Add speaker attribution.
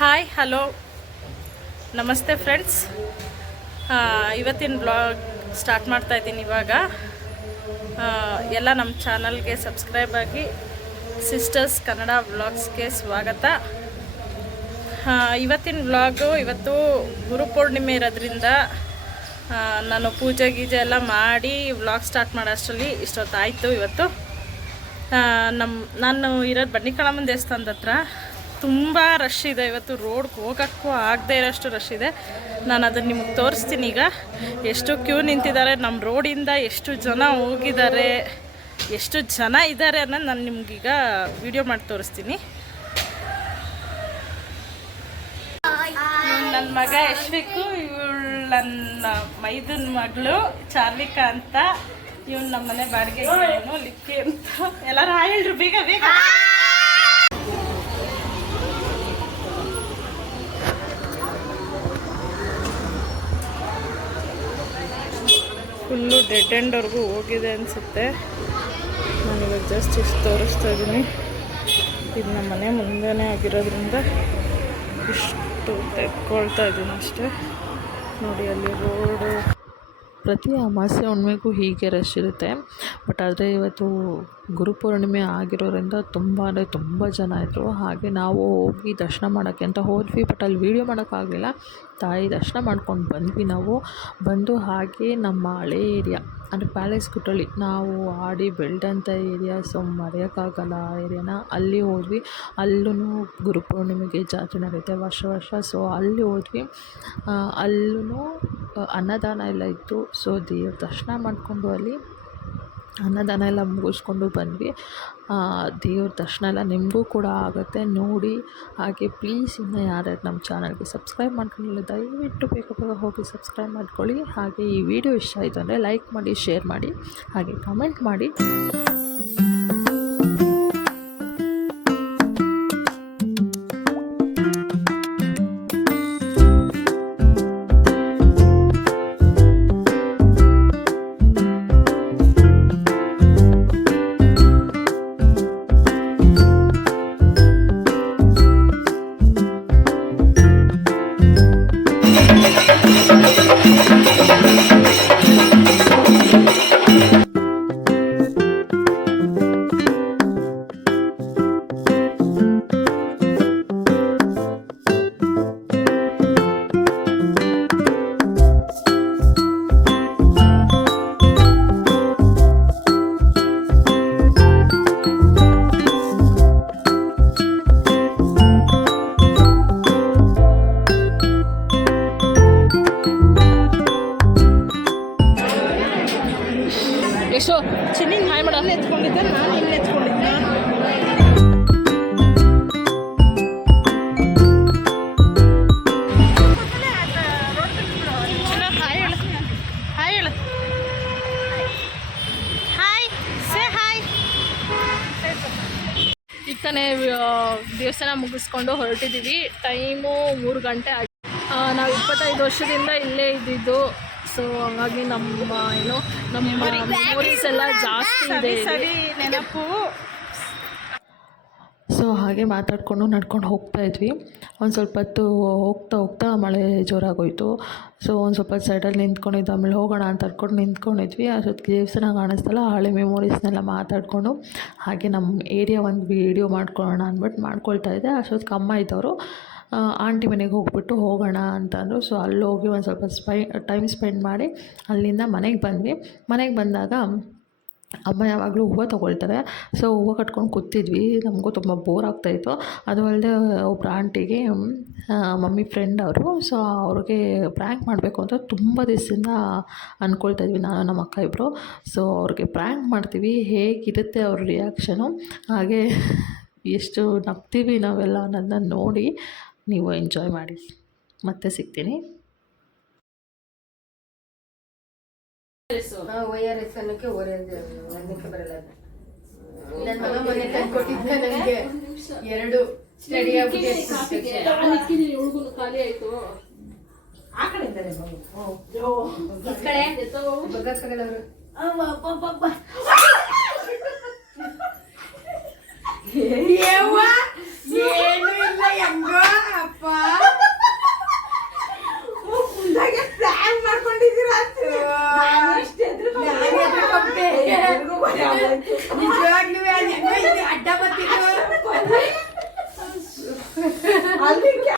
Speaker 1: Hi hello ನಮಸ್ತೆ friends ಇವತ್ತಿನ blog start ಮಾಡ್ತಾ ಇದ್ದೀನಿ ಇವಾಗ. ಎಲ್ಲ ನಮ್ಮ ಚಾನಲ್ಗೆ ಸಬ್ಸ್ಕ್ರೈಬ್ ಆಗಿ ಸಿಸ್ಟರ್ಸ್ ಕನ್ನಡ ವ್ಲಾಗ್ಸ್ಗೆ ಸ್ವಾಗತ. ಇವತ್ತಿನ ವ್ಲಾಗು ಇವತ್ತು ಗುರುಪೂರ್ಣಿಮೆ ಇರೋದ್ರಿಂದ ನಾನು ಪೂಜೆ ಗೀಜೆ ಎಲ್ಲ ಮಾಡಿ ವ್ಲಾಗ್ ಸ್ಟಾರ್ಟ್ ಮಾಡೋಷ್ಟರಲ್ಲಿ ಇಷ್ಟೊತ್ತಾಯಿತು ಇವತ್ತು. ನಮ್ಮ ನಾನು ಇರೋದು ಬನ್ನಿಕಾಳಮ್ಮನ ದೇವಸ್ಥಾನದ ಹತ್ರ. ತುಂಬ ರಶ್ ಇದೆ. ಇವತ್ತು ರೋಡ್ಗೆ ಹೋಗೋಕ್ಕೂ ಆಗದೆ ಇರೋಷ್ಟು ರಶ್ ಇದೆ. ನಾನು ಅದನ್ನು ನಿಮಗೆ ತೋರಿಸ್ತೀನಿ ಈಗ. ಎಷ್ಟು ಕ್ಯೂ ನಿಂತಿದ್ದಾರೆ ನಮ್ಮ ರೋಡಿಂದ ಎಷ್ಟು ಜನ ಹೋಗಿದ್ದಾರೆ ಎಷ್ಟು ಜನ ಇದ್ದಾರೆ ಅನ್ನೋದು ನಾನು ನಿಮಗೀಗ ವಿಡಿಯೋ ಮಾಡಿ ತೋರಿಸ್ತೀನಿ. ನನ್ನ ಮಗ ಯಶ್ವಿಕು, ಇವಳು ನನ್ನ ಮೈದನ್ ಮಗಳು ಚಾರ್ವಿಕಾ ಅಂತ. ಇವನು ನಮ್ಮನೆ ಬಾಡಿಗೆ ಲಿಕ್ಕಿ ಅಂತ. ಎಲ್ಲರೂ ಹೇಳ್ರು, ಬೇಗ ಬೇಗ. ಡೆಡ್ ಎಂಡ್ವರೆಗೂ ಹೋಗಿದೆ ಅನಿಸುತ್ತೆ. ನಾನಿವಾಗ ಜಸ್ಟ್ ಇಷ್ಟು ತೋರಿಸ್ತಾ ಇದ್ದೀನಿ ಇದು ನಮ್ಮ ಮನೆ ಮುಂದೆನೇ ಆಗಿರೋದ್ರಿಂದ ಇಷ್ಟು ತೆಕ್ಕೊಳ್ತಾ ಇದ್ದೀನಿ ಅಷ್ಟೇ. ನೋಡಿ ಅಲ್ಲಿ ರೋಡು
Speaker 2: ಪ್ರತಿ ಅಮಾವಾಸ್ಯೆ ಹುಣ್ಣಿಮೆಗೂ ಹೀಗೆ ರಶ್ ಇರುತ್ತೆ. ಬಟ್ ಆದರೆ ಇವತ್ತು ಗುರುಪೂರ್ಣಿಮೆ ಆಗಿರೋದ್ರಿಂದ ತುಂಬ ಅಂದರೆ ತುಂಬ ಜನ ಇದ್ದರು ಹಾಗೆ ನಾವು ಹೋಗಿ ದರ್ಶನ ಮಾಡೋಕ್ಕೆ ಅಂತ ಹೋದ್ವಿ. ಬಟ್ ಅಲ್ಲಿ ವೀಡಿಯೋ ಮಾಡೋಕ್ಕಾಗಲಿಲ್ಲ ತಾಯಿ ದರ್ಶನ ಮಾಡ್ಕೊಂಡು ಬಂದ್ವಿ ನಾವು. ಬಂದು ಹಾಗೆ ನಮ್ಮ ಹಳೆ ಏರಿಯಾ, ಅಂದರೆ ಪ್ಯಾಲೇಸ್ ಕುಟ್ಟಳ್ಳಿ ನಾವು ಆಡಿ ಬೆಳೆದಂಥ ಏರಿಯಾ ಸೊ ಮರೆಯೋಕ್ಕಾಗಲ್ಲ ಆ ಏರಿಯಾನ ಅಲ್ಲಿ ಹೋದ್ವಿ. ಅಲ್ಲೂ ಗುರುಪೂರ್ಣಿಮೆಗೆ ಜಾತ್ರೆ ನಡೆಯುತ್ತೆ ವರ್ಷ ವರ್ಷ. ಸೊ ಅಲ್ಲಿ ಹೋದ್ವಿ. ಅಲ್ಲೂ ಅನ್ನದಾನ ಎಲ್ಲ ಇತ್ತು. ಸೊ ದೇವ್ರ ದರ್ಶನ ಮಾಡಿಕೊಂಡು ಅಲ್ಲಿ ಅನ್ನದಾನ ಎಲ್ಲ ಮುಗಿಸ್ಕೊಂಡು ಬಂದ್ವಿ. ದೇವ್ರ ದರ್ಶನ ಎಲ್ಲ ನಿಮಗೂ ಕೂಡ ಆಗುತ್ತೆ. ನೋಡಿ, ಹಾಗೆ ಪ್ಲೀಸ್ ಇನ್ನು ಯಾರ್ಯಾರು ನಮ್ಮ ಚಾನಲ್ಗೆ ಸಬ್ಸ್ಕ್ರೈಬ್ ಮಾಡ್ಕೊಂಡಿಲ್ಲ, ದಯವಿಟ್ಟು ಬೇಗ ಬೇಗ ಹೋಗಿ ಸಬ್ಸ್ಕ್ರೈಬ್ ಮಾಡ್ಕೊಳ್ಳಿ. ಹಾಗೆ ಈ ವಿಡಿಯೋ ಇಷ್ಟ ಆಯಿತು ಅಂದರೆ ಲೈಕ್ ಮಾಡಿ ಶೇರ್ ಮಾಡಿ, ಹಾಗೆ ಕಮೆಂಟ್ ಮಾಡಿ. ಎಷ್ಟು
Speaker 1: ಚಿನ್ನಿ ಹಾಯ್ ಮೇಡಮ್ ಎತ್ಕೊಂಡಿದ್ದೆ ನಾನು ಇಲ್ಲಿ ಎತ್ಕೊಂಡಿದ್ದೆ. ಚಿನ್ನ, ಹಾಯ್ ಹೇಳು. ಹಾಯ್ ಹೇಳು. Hi say hi.
Speaker 2: ಈಗ ತಾನೇ ದೇವಸ್ಥಾನ ಮುಗಿಸ್ಕೊಂಡು ಹೊರಟಿದ್ದೀವಿ. ಟೈಮು ಮೂರು ಗಂಟೆ ಆಗಿ ನಾವು ಇಪ್ಪತ್ತೈದು ವರ್ಷದಿಂದ ಇಲ್ಲೇ ಇದ್ದಿದ್ದು. ಸೊ ಹಂಗಾಗಿ ನಮ್ಮ ಏನು ನಮ್ಮ ಮೆಮೊರೀಸ್ ಎಲ್ಲ ಜಾಸ್ತಿ ಇದೆ
Speaker 1: ನೆನಪು.
Speaker 2: ಸೊ ಹಾಗೆ ಮಾತಾಡಿಕೊಂಡು ನಡ್ಕೊಂಡು ಹೋಗ್ತಾ ಇದ್ವಿ. ಒಂದು ಸ್ವಲ್ಪ ಹೊತ್ತು ಹೋಗ್ತಾ ಹೋಗ್ತಾ ಮಳೆ ಜೋರಾಗೋಯಿತು. ಸೊ ಒಂದು ಸ್ವಲ್ಪ ಸೈಡಲ್ಲಿ ನಿಂತ್ಕೊಂಡಿದ್ದು ಆಮೇಲೆ ಹೋಗೋಣ ಅಂತ ಅನ್ಕೊಂಡು ನಿಂತ್ಕೊಂಡಿದ್ವಿ. ಅಷ್ಟೊತ್ತಿಗೆ ದೇವಸ್ಥಾನ ಕಾಣಿಸ್ತಲ್ಲ ಹಳೆ ಮೆಮೊರೀಸ್ನೆಲ್ಲ ಮಾತಾಡಿಕೊಂಡು ಹಾಗೆ ನಮ್ಮ ಏರಿಯಾ ಒಂದು ವೀಡಿಯೋ ಮಾಡ್ಕೊಳ್ಳೋಣ ಅಂದ್ಬಿಟ್ಟು ಮಾಡ್ಕೊಳ್ತಾ ಇದ್ದೆ. ಅಷ್ಟೊತ್ತಿಗೆ ಅಮ್ಮ ಇದ್ದವರು. ಆಂಟಿ ಮನೆಗೆ ಹೋಗ್ಬಿಟ್ಟು ಹೋಗೋಣ ಅಂತಂದರು ಸೊ ಅಲ್ಲಿ ಹೋಗಿ ಒಂದು ಸ್ವಲ್ಪ ಸ್ಪೈ ಟೈಮ್ ಸ್ಪೆಂಡ್ ಮಾಡಿ ಅಲ್ಲಿಂದ ಮನೆಗೆ ಬಂದ್ವಿ. ಮನೆಗೆ ಬಂದಾಗ ಅಮ್ಮ ಯಾವಾಗಲೂ ಹೂವು ತೊಗೊಳ್ತಾರೆ. ಸೊ ಹೂವು ಕಟ್ಕೊಂಡು ಕೂತಿದ್ವಿ. ನಮಗೂ ತುಂಬ ಬೋರ್ ಆಗ್ತಾಯಿತ್ತು ಅದು ಅಲ್ಲದೆ ಒಬ್ಬರು ಆಂಟಿಗೆ ಮಮ್ಮಿ ಫ್ರೆಂಡ್ ಅವರು. ಸೊ ಅವ್ರಿಗೆ ಪ್ರ್ಯಾಂಕ್ ಮಾಡಬೇಕು ಅಂತ ತುಂಬ ದಿವಸದಿಂದ ಅಂದ್ಕೊಳ್ತಾ ಇದ್ವಿ ನಾನು, ನಮ್ಮ ಅಕ್ಕ ಇಬ್ಬರು ಸೊ ಅವ್ರಿಗೆ ಪ್ರ್ಯಾಂಕ್ ಮಾಡ್ತೀವಿ. ಹೇಗಿರುತ್ತೆ ಅವ್ರ ರಿಯಾಕ್ಷನು ಹಾಗೆ ಎಷ್ಟು ನಗ್ತೀವಿ ನಾವೆಲ್ಲ ಅನ್ನೋದನ್ನ ನೋಡಿ ನೀವು ಎಂಜಾಯ್ ಮಾಡಿ. ಮತ್ತೆ ಸಿಗ್ತೀನಿ.
Speaker 3: ಎರಡು
Speaker 2: ಖಾಲಿ ಆಯಿತು
Speaker 3: ಆ ಕಡೆ ಇದ್ದಾರೆ ಬಾಬು. अड्डा मत